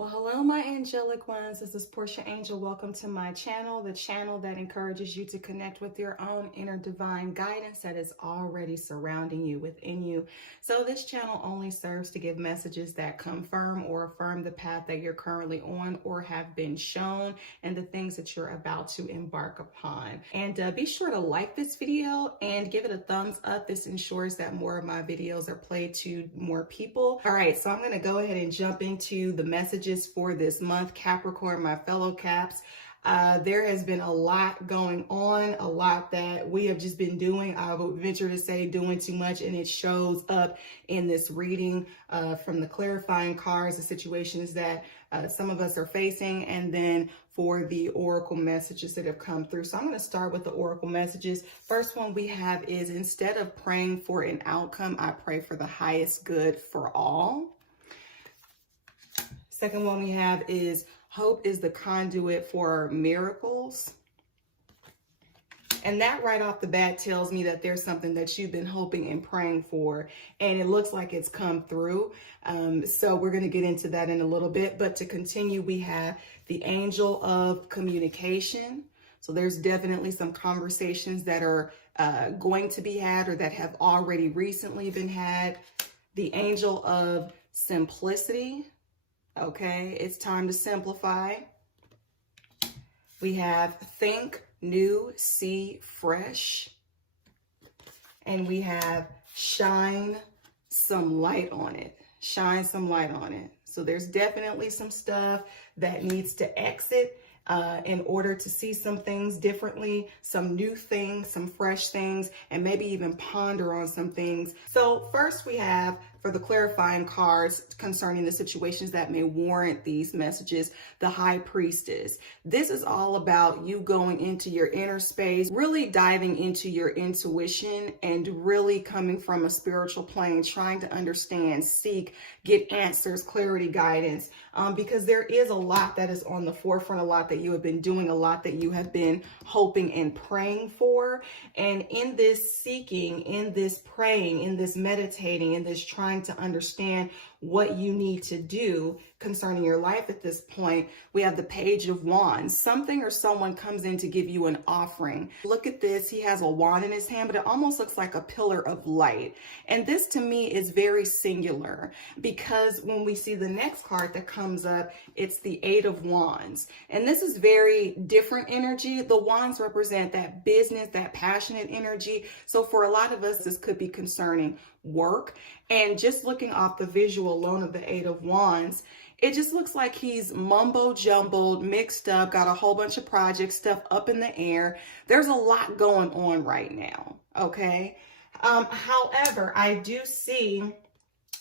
Well, hello, my angelic ones. This is Portia Angel. Welcome to my channel, the channel that encourages you to connect with your own inner divine guidance that is already surrounding you, within you. So this channel only serves to give messages that confirm or affirm the path that you're currently on or have been shown and the things that you're about to embark upon. And be sure to like this video and give it a thumbs up. This ensures that more of my videos are played to more people. All right, so I'm going to go ahead and jump into the messages for this month, Capricorn, my fellow Caps. There has been a lot going on, a lot that we have just been doing. I would venture to say doing too much, and it shows up in this reading from the clarifying cards, the situations that some of us are facing, and then for the oracle messages that have come through. So I'm going to start with the oracle messages. First one we have is, instead of praying for an outcome, I pray for the highest good for all. Second one we have is, hope is the conduit for miracles. And that right off the bat tells me that there's something that you've been hoping and praying for, and it looks like it's come through. So we're going to get into that in a little bit. But to continue, we have the angel of communication. So there's definitely some conversations that are going to be had or that have already recently been had. The angel of simplicity. Okay, it's time to simplify. We have think new, see fresh. And we have shine some light on it. Shine some light on it. So there's definitely some stuff that needs to exit in order to see some things differently, some new things, some fresh things, and maybe even ponder on some things. So first we have, for the clarifying cards concerning the situations that may warrant these messages, the High Priestess. This is all about you going into your inner space, really diving into your intuition and really coming from a spiritual plane, trying to understand, seek, get answers, clarity, guidance, because there is a lot that is on the forefront, a lot that you have been doing, a lot that you have been hoping and praying for. And in this seeking, in this praying, in this meditating, in this trying to understand what you need to do concerning your life at this point, we have the Page of Wands. Something or someone comes in to give you an offering. Look at this. He has a wand in his hand, but it almost looks like a pillar of light. And this to me is very singular, because when we see the next card that comes up, it's the Eight of Wands. And this is very different energy. The wands represent that business, that passionate energy. So for a lot of us, this could be concerning work. And just looking off the visual alone of the Eight of Wands, it just looks like he's mumbo jumbled, mixed up, got a whole bunch of projects, stuff up in the air. There's a lot going on right now. Okay. However, I do see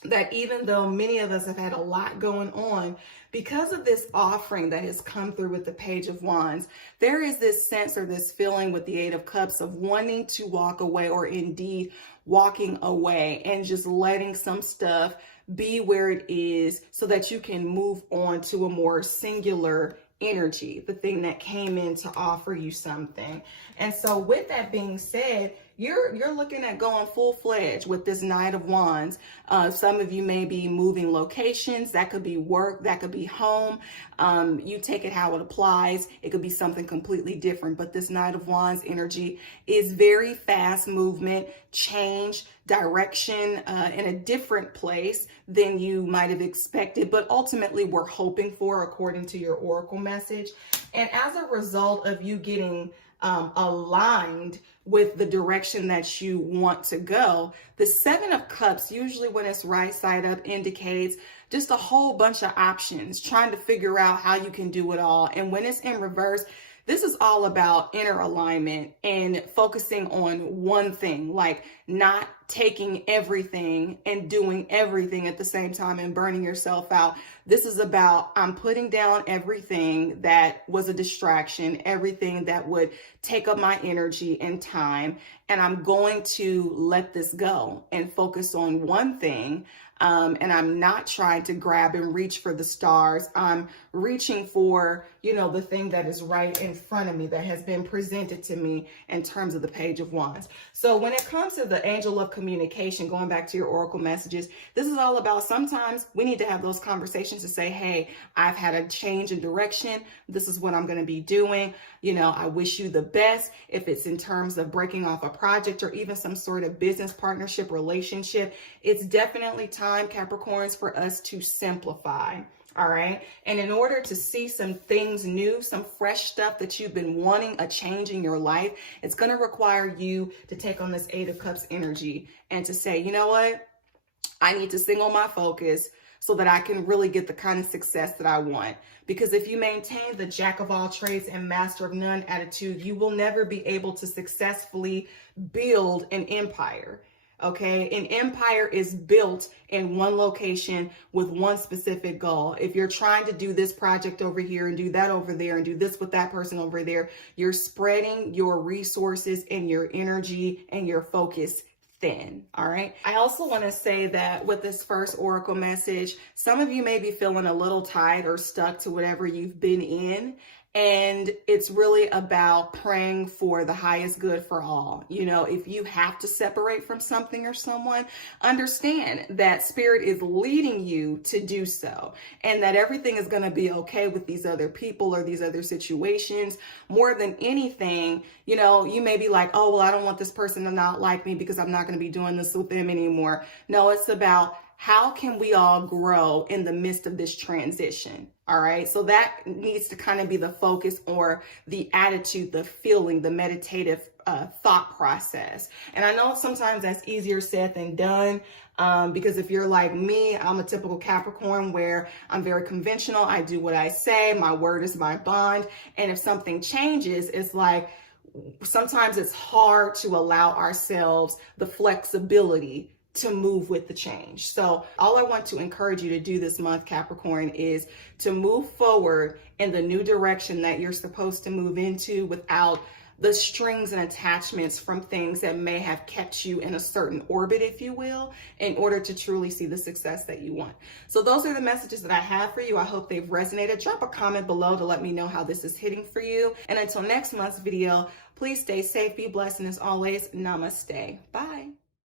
that even though many of us have had a lot going on, because of this offering that has come through with the Page of Wands, there is this sense or this feeling with the Eight of Cups of wanting to walk away, or indeed walking away and just letting some stuff be where it is so that you can move on to a more singular energy, the thing that came in to offer you something. And so with that being said, you're looking at going full-fledged with this Knight of Wands. Some of you may be moving locations. That could be work. That could be home. You take it how it applies. It could be something completely different. But this Knight of Wands energy is very fast movement, change, direction in a different place than you might have expected, but ultimately we're hoping for, according to your oracle message. And as a result of you getting aligned with the direction that you want to go, the Seven of Cups, usually when it's right side up, indicates just a whole bunch of options, trying to figure out how you can do it all. And when it's in reverse, this is all about inner alignment and focusing on one thing, like not taking everything and doing everything at the same time and burning yourself out. This is about, I'm putting down everything that was a distraction, everything that would take up my energy and time, and I'm going to let this go and focus on one thing And I'm not trying to grab and reach for the stars. I'm reaching for, you know, the thing that is right in front of me, that has been presented to me in terms of the Page of Wands. So when it comes to the angel of communication, going back to your oracle messages, this is all about, sometimes we need to have those conversations to say, hey, I've had a change in direction. This is what I'm going to be doing. You know, I wish you the best. If it's in terms of breaking off a project or even some sort of business partnership relationship, it's definitely time, Capricorns, for us to simplify. All right. And in order to see some things new, some fresh stuff that you've been wanting, a change in your life, it's going to require you to take on this Eight of Cups energy and to say, you know what? I need to single my focus so that I can really get the kind of success that I want. Because if you maintain the Jack of all trades and master of none attitude, you will never be able to successfully build an empire. Okay, an empire is built in one location with one specific goal. If you're trying to do this project over here and do that over there and do this with that person over there, you're spreading your resources and your energy and your focus thin. All right. I also want to say that with this first oracle message, some of you may be feeling a little tied or stuck to whatever you've been in. And it's really about praying for the highest good for all. You know, if you have to separate from something or someone, understand that spirit is leading you to do so, and that everything is going to be okay with these other people or these other situations. More than anything, you know, you may be like, oh, well, I don't want this person to not like me because I'm not going to be doing this with them anymore. No, it's about, how can we all grow in the midst of this transition? All right. So that needs to kind of be the focus, or the attitude, the feeling, the meditative thought process. And I know sometimes that's easier said than done, because if you're like me, I'm a typical Capricorn where I'm very conventional. I do what I say. My word is my bond. And if something changes, it's like, sometimes it's hard to allow ourselves the flexibility to move with the change. So all I want to encourage you to do this month, Capricorn, is to move forward in the new direction that you're supposed to move into without the strings and attachments from things that may have kept you in a certain orbit, if you will, in order to truly see the success that you want. So those are the messages that I have for you. I hope they've resonated. Drop a comment below to let me know how this is hitting for you. And until next month's video, please stay safe, be blessed, and as always, namaste. Bye.